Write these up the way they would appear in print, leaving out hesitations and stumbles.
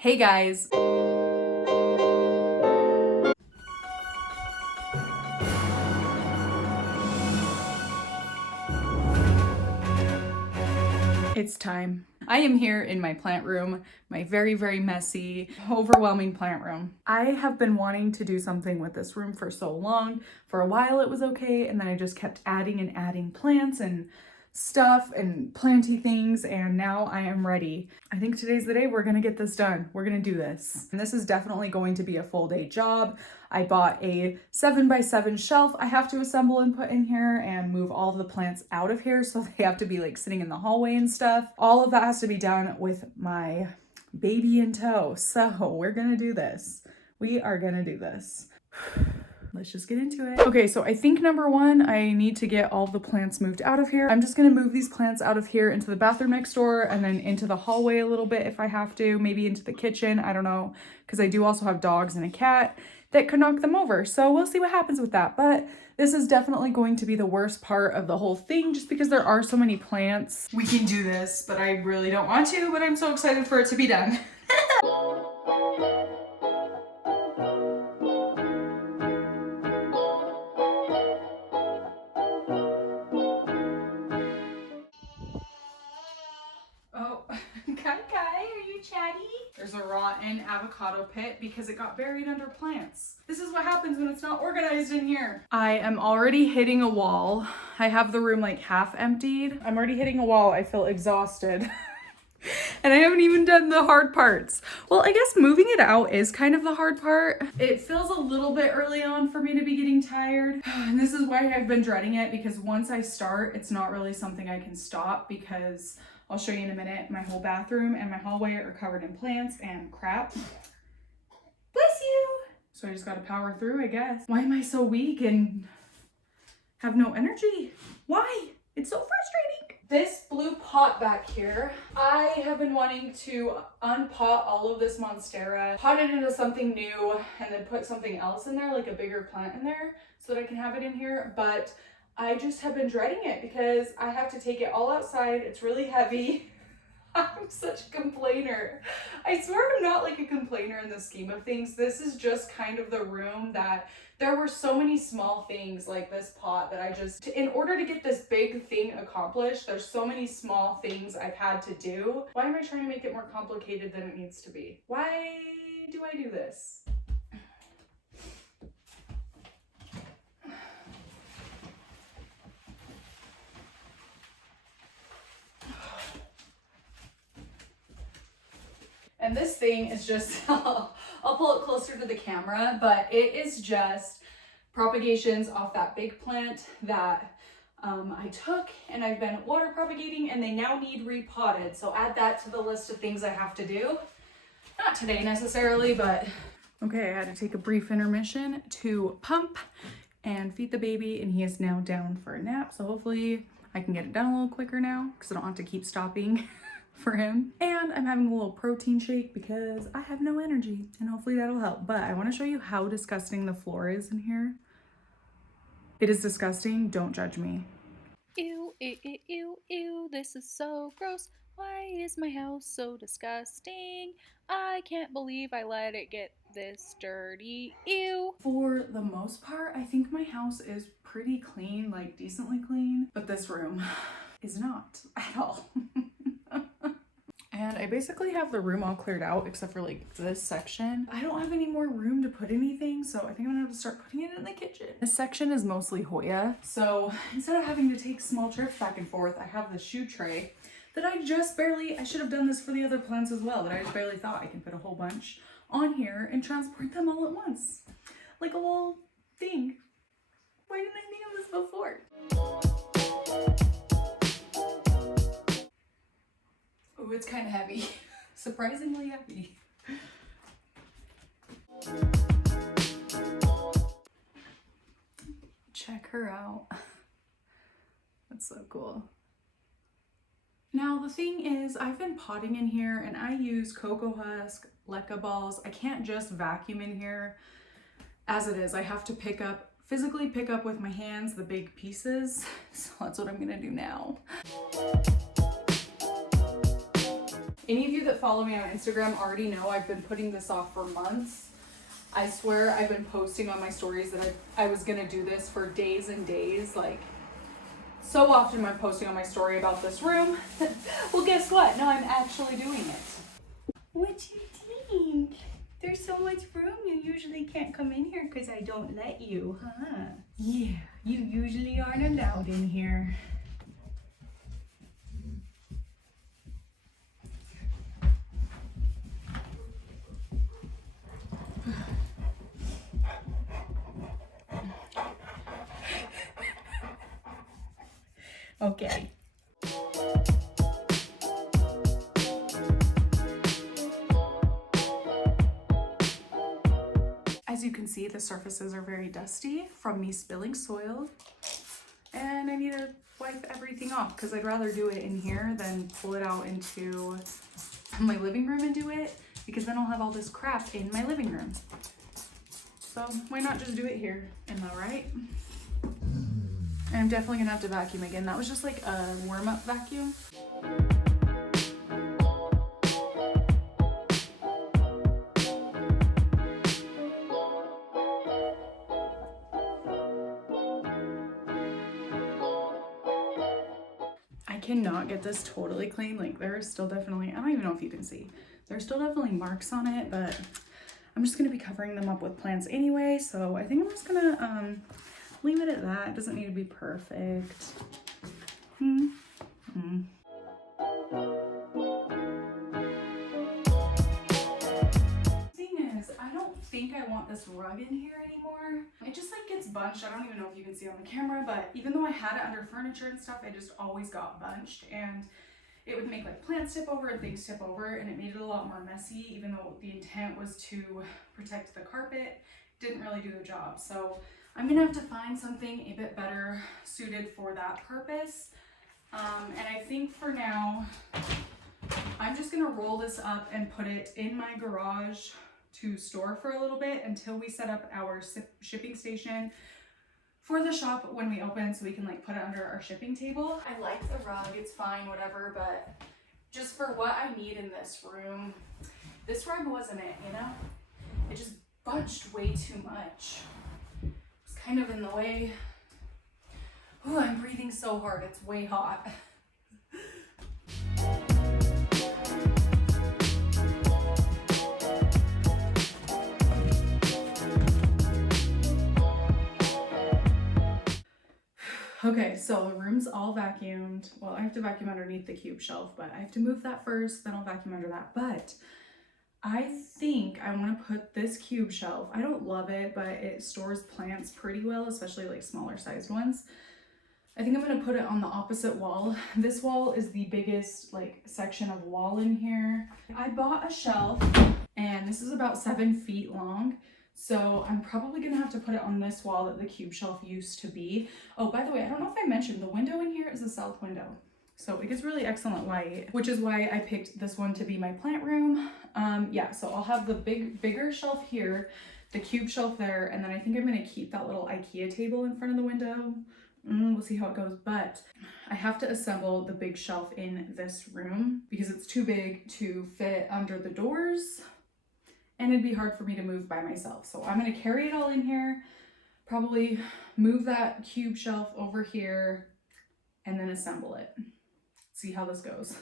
Hey guys! It's time. I am here in my plant room, my very, very messy, overwhelming plant room. I have been wanting to do something with this room for so long. For a while it was okay, and then I just kept adding and adding plants and stuff and planty things, and now I am ready. I think today's the day we're gonna get this done. We're gonna do this. And this is definitely going to be a full day job. I bought a 7x7 shelf I have to assemble and put in here and move all of the plants out of here, so they have to be like sitting in the hallway and stuff. All of that has to be done with my baby in tow. So we're gonna do this. We are gonna do this. Let's just get into it. Okay, so I think number one, I need to get all the plants moved out of here. I'm just gonna move these plants out of here into the bathroom next door and then into the hallway a little bit if I have to, maybe into the kitchen, I don't know, because I do also have dogs and a cat that could knock them over. So we'll see what happens with that. But this is definitely going to be the worst part of the whole thing just because there are so many plants. We can do this, but I really don't want to, but I'm so excited for it to be done. Oh, Kai, are you chatty? There's a rotten avocado pit because it got buried under plants. This is what happens when it's not organized in here. I am already hitting a wall. I have the room like half emptied. I'm already hitting a wall. I feel exhausted. And I haven't even done the hard parts. Well, I guess moving it out is kind of the hard part. It feels a little bit early on for me to be getting tired. And this is why I've been dreading it, because once I start, it's not really something I can stop, because I'll show you in a minute, my whole bathroom and my hallway are covered in plants and crap. Bless you! So I just gotta power through, I guess. Why am I so weak and have no energy? Why? It's so frustrating. This blue pot back here, I have been wanting to unpot all of this Monstera, pot it into something new, and then put something else in there, like a bigger plant in there, so that I can have it in here, but I just have been dreading it because I have to take it all outside. It's really heavy. I'm such a complainer. I swear I'm not like a complainer in the scheme of things. This is just kind of the room that there were so many small things like this pot that I just, in order to get this big thing accomplished, there's so many small things I've had to do. Why am I trying to make it more complicated than it needs to be? Why do I do this? And this thing is just, I'll pull it closer to the camera, but it is just propagations off that big plant that I took and I've been water propagating, and they now need repotted. So add that to the list of things I have to do. Not today necessarily, but okay, I had to take a brief intermission to pump and feed the baby, and he is now down for a nap. So hopefully I can get it done a little quicker now because I don't have to keep stopping for him. And I'm having a little protein shake because I have no energy, and hopefully that'll help. But I want to show you how disgusting the floor is in here. It is disgusting. Don't judge me. Ew, ew, ew, ew, ew, this is so gross. Why is my house so disgusting? I can't believe I let it get this dirty. Ew. For the most part, I think my house is pretty clean, like decently clean, but this room is not at all. And I basically have the room all cleared out except for like this section. I don't have any more room to put anything, so I think I'm gonna have to start putting it in the kitchen. This section is mostly Hoya, so instead of having to take small trips back and forth, I have the shoe tray that I should have done this for the other plants as well, that I just barely thought I can put a whole bunch on here and transport them all at once. Like a little thing. Why didn't I think of this before? Oh, it's kind of heavy. Surprisingly heavy. Check her out. That's so cool. Now the thing is, I've been potting in here and I use cocoa husk, leca balls. I can't just vacuum in here as it is. I have to physically pick up with my hands the big pieces. So that's what I'm gonna do now. Any of you that follow me on Instagram already know I've been putting this off for months. I swear I've been posting on my stories that I was gonna do this for days and days. Like, so often I'm posting on my story about this room. Well, guess what? No, I'm actually doing it. What do you think? There's so much room. You usually can't come in here because I don't let you, huh? Yeah, you usually aren't allowed in here. Okay. As you can see, the surfaces are very dusty from me spilling soil, and I need to wipe everything off because I'd rather do it in here than pull it out into my living room and do it, because then I'll have all this crap in my living room. So why not just do it here? Am I right? I'm definitely gonna have to vacuum again. That was just like a warm-up vacuum. I cannot get this totally clean. Like, there is still definitely, I don't even know if you can see, there's still definitely marks on it, but I'm just gonna be covering them up with plants anyway. So I think I'm just gonna leave it at that. It doesn't need to be perfect. Thing is, I don't think I want this rug in here anymore. It just like gets bunched. I don't even know if you can see on the camera, but even though I had it under furniture and stuff, it just always got bunched, and it would make like plants tip over and things tip over, and it made it a lot more messy. Even though the intent was to protect the carpet, it didn't really do the job. So I'm gonna have to find something a bit better suited for that purpose. And I think for now, I'm just gonna roll this up and put it in my garage to store for a little bit until we set up our shipping station for the shop when we open, so we can like put it under our shipping table. I like the rug, it's fine, whatever, but just for what I need in this room, this rug wasn't it, you know? It just bunched way too much. It's kind of in the way. Oh, I'm breathing so hard, it's way hot. Okay, so the room's all vacuumed. Well, I have to vacuum underneath the cube shelf, but I have to move that first, then I'll vacuum under that. But I think I want to put this cube shelf. I don't love it, but it stores plants pretty well, especially like smaller sized ones. I think I'm going to put it on the opposite wall. This wall is the biggest like section of wall in here. I bought a shelf, and this is about 7 feet long. So I'm probably gonna have to put it on this wall that the cube shelf used to be. Oh, by the way, I don't know if I mentioned, the window in here is a south window. So it gets really excellent light, which is why I picked this one to be my plant room. Yeah, so I'll have the bigger shelf here, the cube shelf there, and then I think I'm gonna keep that little IKEA table in front of the window. We'll see how it goes, but I have to assemble the big shelf in this room because it's too big to fit under the doors, and it'd be hard for me to move by myself. So I'm gonna carry it all in here, probably move that cube shelf over here, and then assemble it. See how this goes.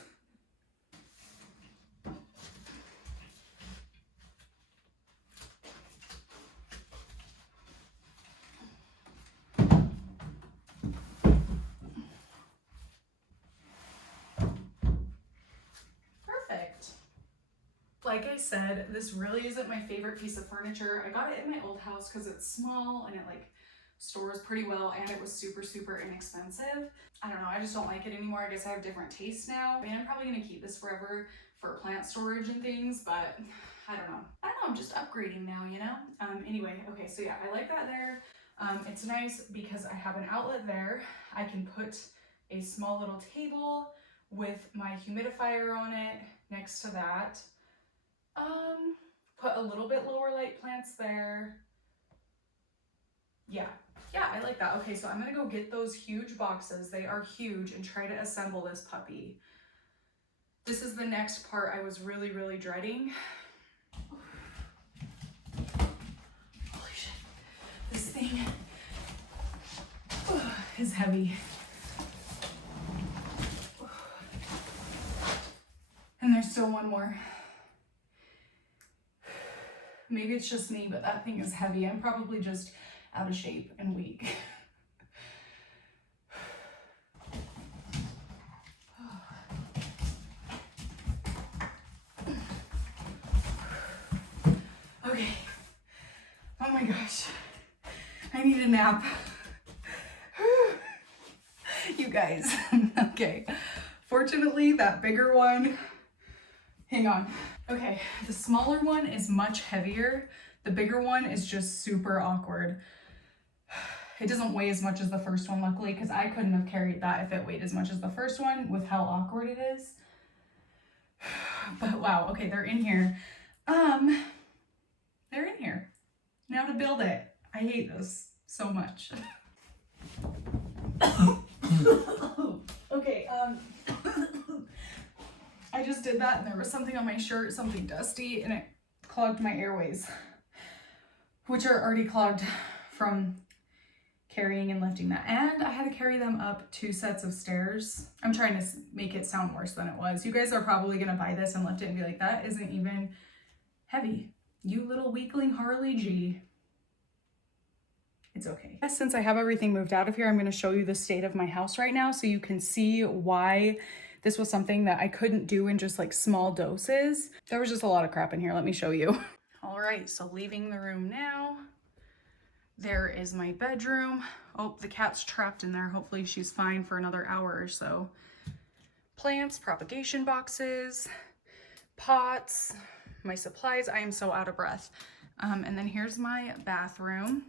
Perfect. Like I said, this really isn't my favorite piece of furniture. I got it in my old house because it's small and it like stores pretty well, and it was super, super inexpensive. I don't know, I just don't like it anymore. I guess I have different tastes now. I mean, I'm probably gonna keep this forever for plant storage and things, but I don't know. I'm just upgrading now, you know? Anyway, okay, so yeah, I like that there. It's nice because I have an outlet there. I can put a small little table with my humidifier on it next to that. Put a little bit lower light plants there. Yeah, I like that. Okay, so I'm gonna go get those huge boxes. They are huge, and try to assemble this puppy. This is the next part I was really, really dreading. Holy shit. This thing is heavy. And there's still one more. Maybe it's just me, but that thing is heavy. I'm probably just out of shape and weak. Okay. Oh my gosh. I need a nap. You guys. Okay. Fortunately, that bigger one, hang on. Okay, the smaller one is much heavier. The bigger one is just super awkward. It doesn't weigh as much as the first one, luckily, because I couldn't have carried that if it weighed as much as the first one with how awkward it is. But wow, okay, they're in here. They're in here. Now to build it. I hate this so much. Okay, I just did that and there was something on my shirt, something dusty, and it clogged my airways, which are already clogged from carrying and lifting that. And I had to carry them up 2 sets of stairs. I'm trying to make it sound worse than it was. You guys are probably gonna buy this and lift it and be like, that isn't even heavy. You little weakling Harley G. It's okay. Since I have everything moved out of here, I'm gonna show you the state of my house right now so you can see why this was something that I couldn't do in just like small doses. There was just a lot of crap in here. Let me show you. All right, so leaving the room now. There is my bedroom. Oh, the cat's trapped in there. Hopefully she's fine for another hour or so. Plants, propagation boxes, pots, my supplies. I am so out of breath. And then here's my bathroom.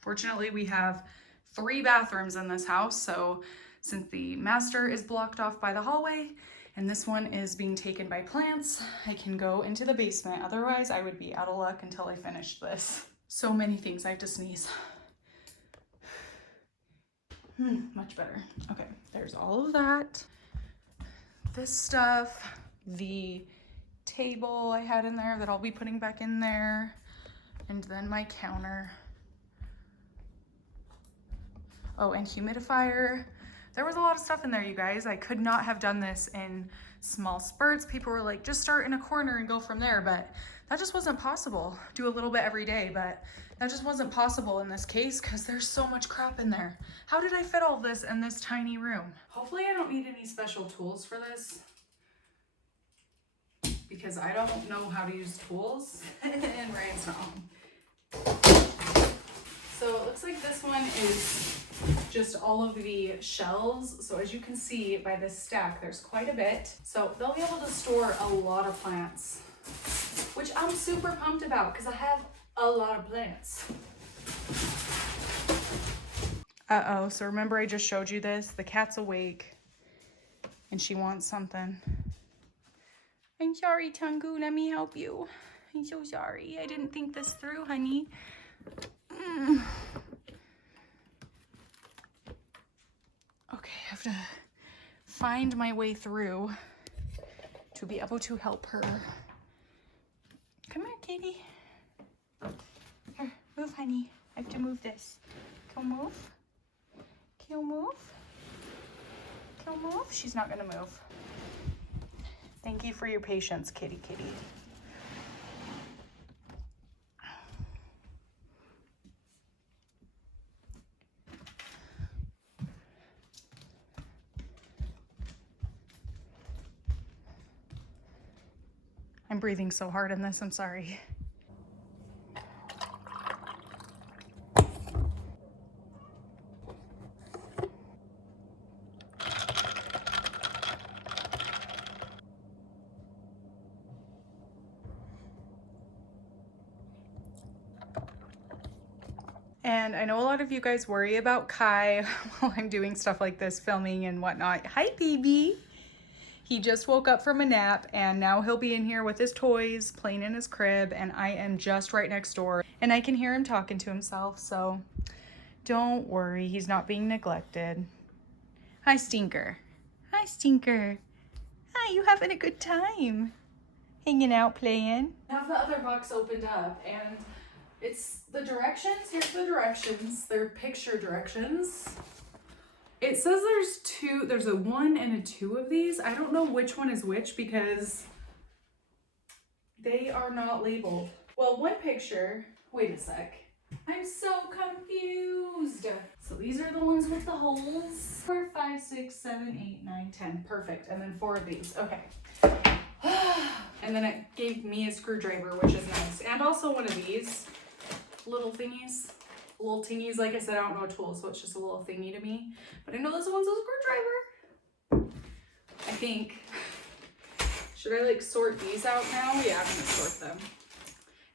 Fortunately, we have 3 bathrooms in this house, so since the master is blocked off by the hallway and this one is being taken by plants, I can go into the basement. Otherwise, I would be out of luck until I finished this. So many things. I have to sneeze. Much better. Okay, there's all of that. This stuff, the table I had in there that I'll be putting back in there, and then my counter. Oh, and humidifier. There was a lot of stuff in there, you guys. I could not have done this in small spurts. People were like, just start in a corner and go from there, but that just wasn't possible. Do a little bit every day, but that just wasn't possible in this case because there's so much crap in there. How did I fit all this in this tiny room? Hopefully I don't need any special tools for this because I don't know how to use tools and Ryan's not home. So it looks like this one is just all of the shelves. So as you can see by this stack, there's quite a bit. So they'll be able to store a lot of plants, which I'm super pumped about because I have a lot of plants. Uh-oh, so remember I just showed you this? The cat's awake and she wants something. I'm sorry, Tungu, let me help you. I'm so sorry, I didn't think this through, honey. Okay, I have to find my way through to be able to help her. Come here, kitty. Here, move, honey. I have to move this. Can you move? Can you move? Can you move? She's not gonna move. Thank you for your patience, kitty kitty. I'm breathing so hard in this, I'm sorry. And I know a lot of you guys worry about Kai while I'm doing stuff like this, filming and whatnot. Hi, baby. He just woke up from a nap and now he'll be in here with his toys, playing in his crib, and I am just right next door and I can hear him talking to himself, so don't worry, he's not being neglected. Hi, Stinker. Hi, Stinker. Hi, you having a good time? Hanging out, playing? I have the other box opened up and it's the directions. Here's the directions. They're picture directions. It says there's a 1 and a 2 of these. I don't know which one is which because they are not labeled. Well, one picture, wait a sec. I'm so confused. So these are the ones with the holes. 4, 5, 6, 7, 8, 9, 10. Perfect. And then 4 of these. Okay. And then it gave me a screwdriver, which is nice. And also one of these little thingies. Little tingies. Like I said, I don't know a tool, so it's just a little thingy to me. But I know this one's a screwdriver. I think. Should I like sort these out now? Yeah, I'm gonna sort them.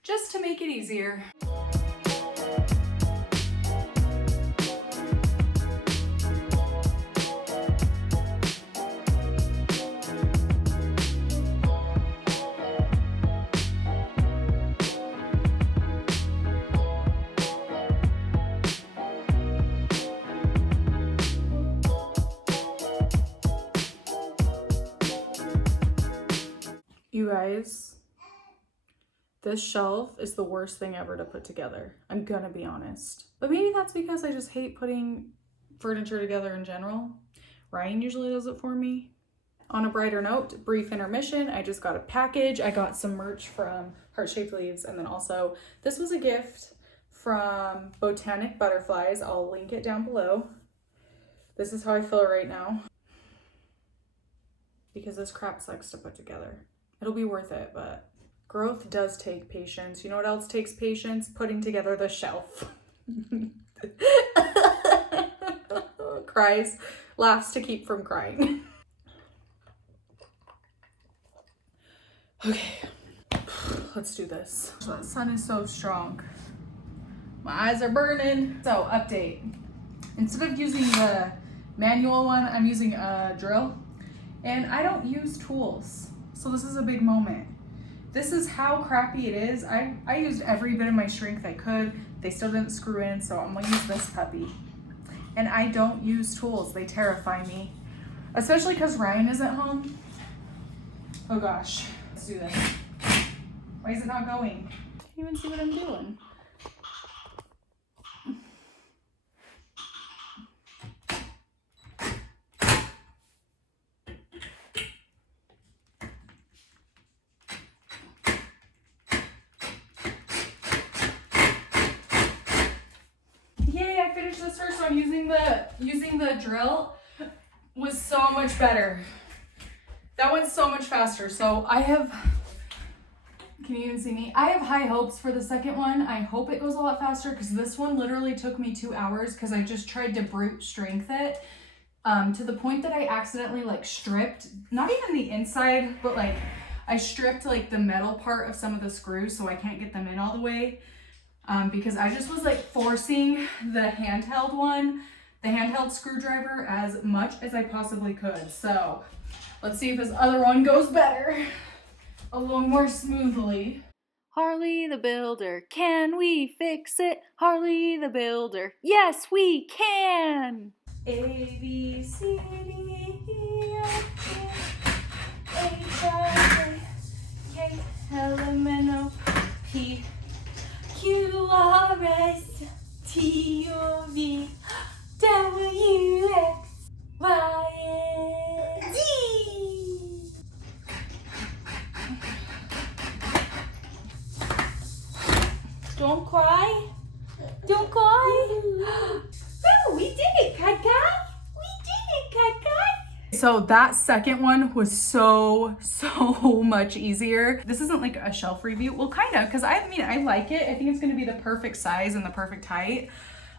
Just to make it easier. You guys, this shelf is the worst thing ever to put together. I'm gonna be honest. But maybe that's because I just hate putting furniture together in general. Ryan usually does it for me. On a brighter note, brief intermission, I just got a package. I got some merch from Heart Shaped Leaves, and then also this was a gift from Botanic Butterflies. I'll link it down below. This is how I feel right now. Because this crap sucks to put together. It'll be worth it, but growth does take patience. You know what else takes patience? Putting together the shelf. Cries, laughs to keep from crying. Okay, let's do this. The sun is so strong. My eyes are burning. So, update. Instead of using the manual one, I'm using a drill. And I don't use tools. So this is a big moment. This is how crappy it is. I used every bit of my strength I could. They still didn't screw in, so I'm gonna use this puppy. And I don't use tools. They terrify me. Especially because Ryan isn't home. Oh gosh. Let's do this. Why is it not going? Can't even see what I'm doing. This first one using the drill was so much better. That went so much faster. So can you even see me? I have high hopes for the second one. I hope it goes a lot faster because this one literally took me 2 hours because I just tried to brute strength it to the point that I accidentally like stripped, not even the inside, but like I stripped like the metal part of some of the screws so I can't get them in all the way. Because I just was like forcing the handheld screwdriver as much as I possibly could. So let's see if this other one goes better, a little more smoothly. Harley the Builder, can we fix it? Harley the Builder, yes we can! A, B, C, D, E, F, G, H, I, J, K, L, M, N, O, P, Q, R, S, T, U, V, W, X, Y, and Z. Don't cry. Don't cry. Oh, we did it, Kai Kai. We did it, Kai Kai. So that second one was so much easier. This isn't like a shelf review. Well, kind of, because I mean, I like it. I think it's going to be the perfect size and the perfect height.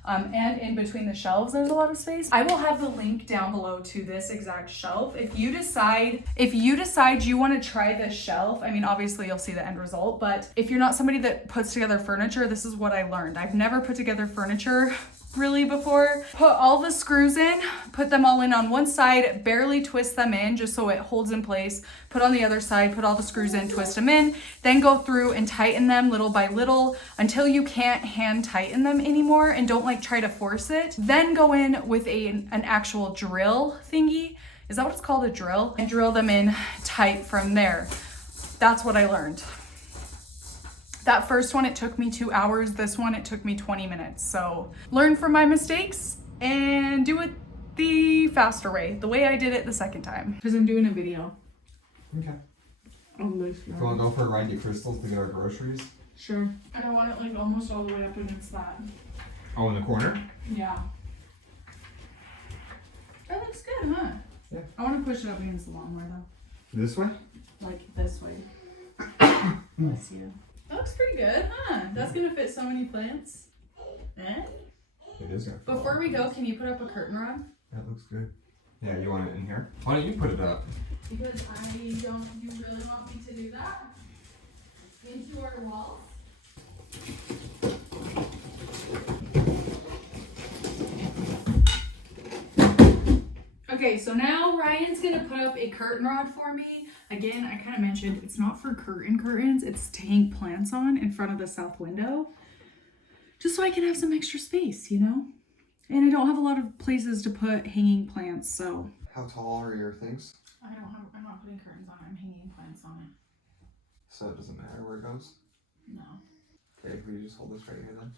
And in between the shelves, there's a lot of space. I will have the link down below to this exact shelf. If you decide you want to try this shelf, I mean, obviously you'll see the end result, but if you're not somebody that puts together furniture, this is what I learned. I've never put together furniture really before. Put all the screws in, put them all in on one side, barely twist them in just so it holds in place. Put on the other side, put all the screws in, twist them in, then go through and tighten them little by little until you can't hand tighten them anymore, and don't like try to force it. Then go in with an actual drill thingy. Is that what it's called, a drill? And drill them in tight from there. That's what I learned. That first one, it took me 2 hours. This one, it took me 20 minutes. So learn from my mistakes and do it the faster way, the way I did it the second time. Because I'm doing a video. Okay. On this If you want to go for a ride to Crystal's to get our groceries? Sure. And I want it like almost all the way up against that. Oh, in the corner? Yeah. That looks good, huh? Yeah. I want to push it up against the lawnmower though. This way? Like this way. Bless you. That looks pretty good, huh? That's gonna fit so many plants. Eh? It is gonna fit. Before we go, can you put up a curtain rod? That looks good. Yeah, you want it in here? Why don't you put it up? Because you really want me to do that? Into our walls? Okay, so now Ryan's gonna put up a curtain rod for me. Again, I kind of mentioned it's not for curtains, it's to hang plants on in front of the south window. Just so I can have some extra space, you know? And I don't have a lot of places to put hanging plants, so. How tall are your things? I'm not putting curtains on it, I'm hanging plants on it. So it doesn't matter where it goes? No. Okay, will you just hold this right here then?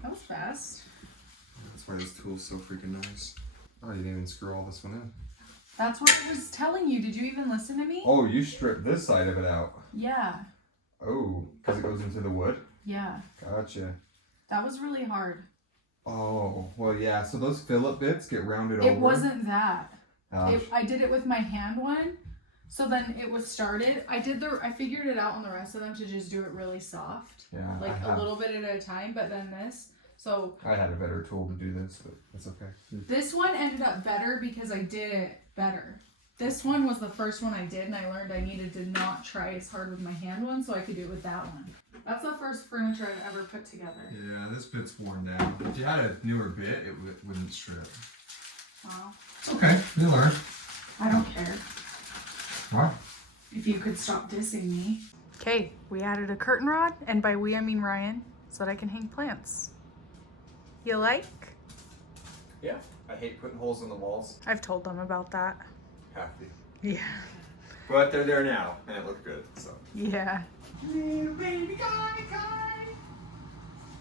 That was fast. That's why this tool's so freaking nice. Oh, you didn't even screw all this one in. That's what I was telling you. Did you even listen to me? Oh, you stripped this side of it out. Yeah. Oh, because it goes into the wood? Yeah. Gotcha. That was really hard. Oh, well, yeah. So those Phillip bits get rounded over. It wasn't that. Gosh. I did it with my hand one. So then it was started. I figured it out on the rest of them to just do it really soft. Yeah. Like a little bit at a time, but then this. So I had a better tool to do this, but it's okay. this one ended up better because I did it better. This one was the first one I did, and I learned I needed to not try as hard with my hand one, so I could do it with that one. That's the first furniture I've ever put together. Yeah, this bit's worn down. If you had a newer bit, it wouldn't strip. Wow. It's okay. You learn. I don't care. What? If you could stop dissing me. Okay, we added a curtain rod, and by we I mean Ryan, so that I can hang plants. You like? Yeah. I hate putting holes in the walls. I've told them about that. Happy. Yeah. But they're there now, and it looked good, so. Yeah. Little baby guy.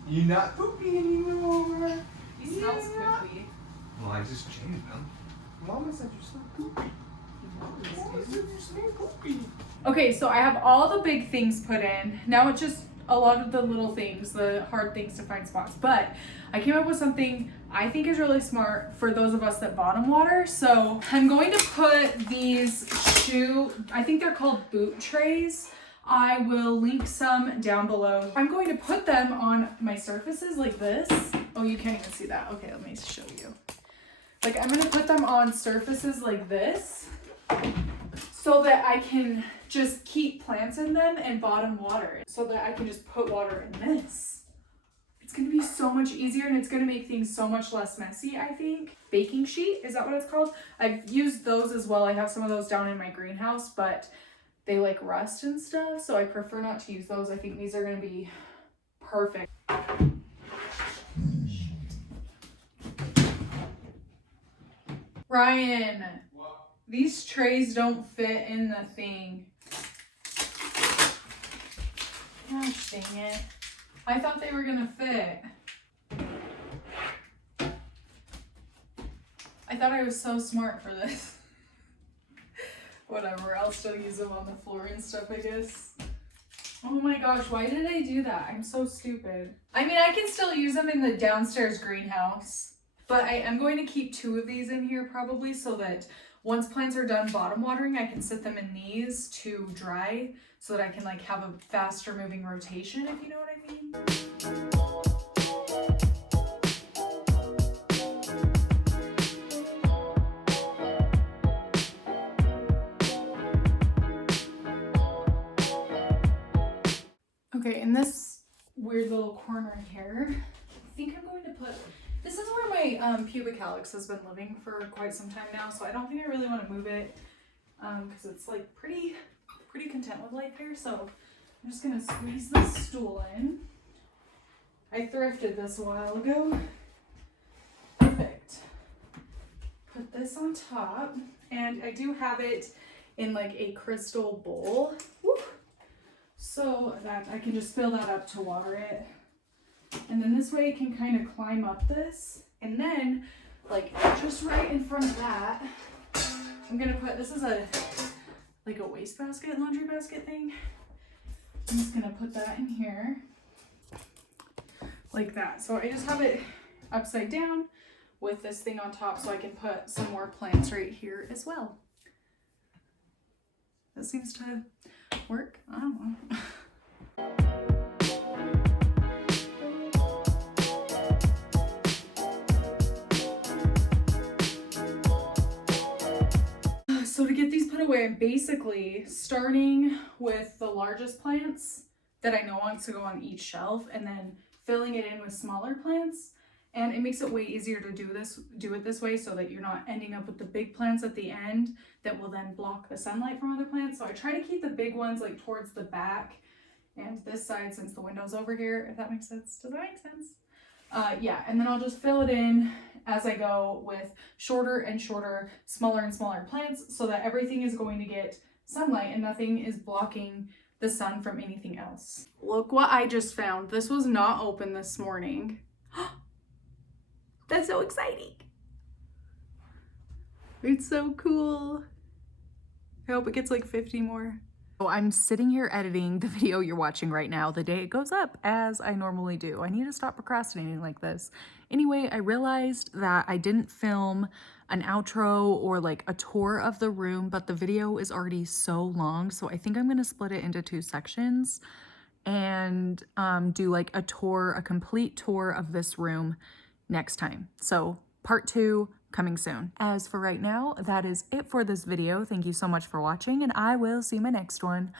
You're not poopy anymore. He smells poopy. Well, I just changed them. Mama said you smell poopy. Mama said you smell poopy. Okay, so I have all the big things put in. Now it's just a lot of the little things, the hard things to find spots. But I came up with something I think is really smart for those of us that bottom water. So I'm going to put these I think they're called boot trays. I will link some down below. I'm going to put them on my surfaces like this. Oh, you can't even see that. Okay, let me show you. Like I'm gonna put them on surfaces like this so that I can just keep plants in them and bottom water so that I can just put water in this. It's gonna be so much easier and it's gonna make things so much less messy, I think. Baking sheet, is that what it's called? I've used those as well. I have some of those down in my greenhouse, but they like rust and stuff, so I prefer not to use those. I think these are gonna be perfect. Ryan, what? These trays don't fit in the thing. Gosh dang it. I thought they were gonna fit. I thought I was so smart for this. Whatever, I'll still use them on the floor and stuff, I guess. Oh my gosh, why did I do that? I'm so stupid. I mean, I can still use them in the downstairs greenhouse, but I am going to keep 2 of these in here probably so that once plants are done bottom watering, I can sit them in these to dry so that I can like have a faster moving rotation, if you know what I mean. Okay, and this weird little corner here. I think I'm going to put, this is where my pubic calyx has been living for quite some time now, so I don't think I really want to move it because it's like pretty content with life here. So I'm just gonna squeeze this stool in. I thrifted this a while ago. Perfect. Put this on top, and I do have it in like a crystal bowl. Woo! So that I can just fill that up to water it. And then this way it can kind of climb up this. And then, like, just right in front of that, I'm gonna put, this is like a wastebasket, laundry basket thing. I'm just gonna put that in here. Like that. So I just have it upside down with this thing on top so I can put some more plants right here as well. That seems to work. I don't know. So to get these put away, I'm basically starting with the largest plants that I know wants to go on each shelf and then filling it in with smaller plants. And it makes it way easier to do it this way so that you're not ending up with the big plants at the end that will then block the sunlight from other plants. So I try to keep the big ones like towards the back and this side since the window's over here, if that makes sense. Does that make sense? Yeah, and then I'll just fill it in as I go with shorter and shorter, smaller and smaller plants so that everything is going to get sunlight and nothing is blocking the sun from anything else. Look what I just found. This was not open this morning. That's so exciting. It's so cool. I hope it gets like 50 more. So I'm sitting here editing the video you're watching right now the day it goes up, as I normally do. I need to stop procrastinating like this. Anyway, I realized that I didn't film an outro or like a tour of the room, but the video is already so long. So I think I'm gonna split it into 2 sections and do like a tour, a complete tour of this room next time. So part 2 coming soon. As for right now, that is it for this video. Thank you so much for watching, and I will see you in my next one.